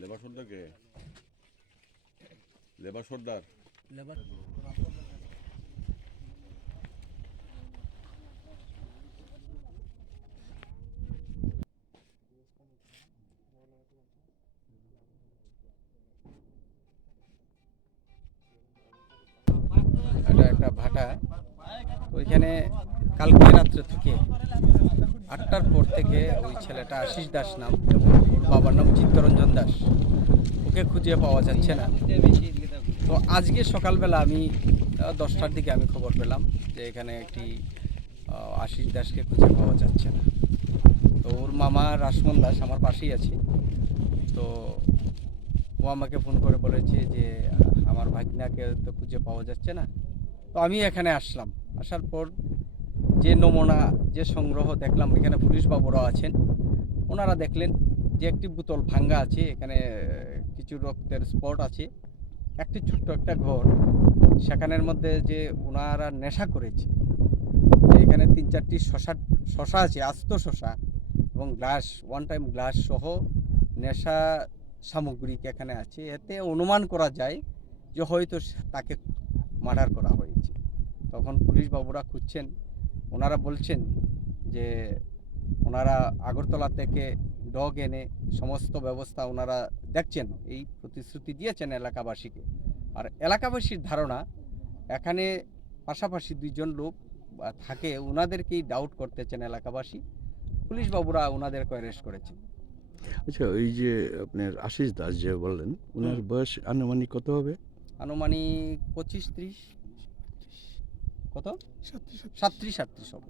Labour সর্দার কে? Labour সর্দার লেবার এটা একটা ভাটা। ওইখানে কালকে রাত্রে থেকে আটটার পর থেকে ওই ছেলেটা আশিস দাস নাম। বাবার নাম চিত্তরঞ্জন দাস। ওকে খুঁজে পাওয়া যাচ্ছে না। তো আজকে সকালবেলা আমি দশটার দিকে আমি খবর পেলাম যে এখানে একটি আশিস দাসকে খুঁজে পাওয়া যাচ্ছে না। তো ওর মামা রাসমন দাস আমার পাশেই আছে। তো ও আমাকে ফোন করে বলেছে যে আমার ভাগনাকে তো খুঁজে পাওয়া যাচ্ছে না। তো আমি এখানে আসলাম। আসার পর যে নমুনা, যে সংগ্রহ দেখলাম, এখানে পুলিশ বাবুরাও আছেন। ওনারা দেখলেন যে একটি বোতল ভাঙ্গা আছে, এখানে কিছু রক্তের স্পট আছে। একটি ছোট্ট একটা ঘর, সেখানের মধ্যে যে ওনারা নেশা করেছে এখানে তিন চারটি শশা শশা আছে, আস্ত শশা এবং গ্লাস ওয়ান টাইম গ্লাস সহ নেশা সামগ্রিক এখানে আছে। এতে অনুমান করা যায় যে হয়তো তাকে মার্ডার করা হয়েছে। তখন পুলিশ বাবুরা খুঁজছেন ওনারা বলছেন যে ওনারা আগরতলা থেকে ডগ এনে সমস্ত ব্যবস্থা ওনারা দেখছেন এই প্রতিশ্রুতি দিয়েছেন এলাকাবাসীকে। আর এলাকাবাসীর ধারণা এখানে পাশাপাশি দুইজন লোক থাকে ওনাদেরকেই ডাউট করতেছেন এলাকাবাসী। পুলিশ বাবুরা ওনাদেরকে অ্যারেস্ট করেছেন আচ্ছা ওই যে আপনার আশিস দাস যে বললেন ওনার বয়স আনুমানিক কত হবে? আনুমানিক পঁচিশ ত্রিশ কত? সাতত্রিশ সাতত্রিশ। হবে।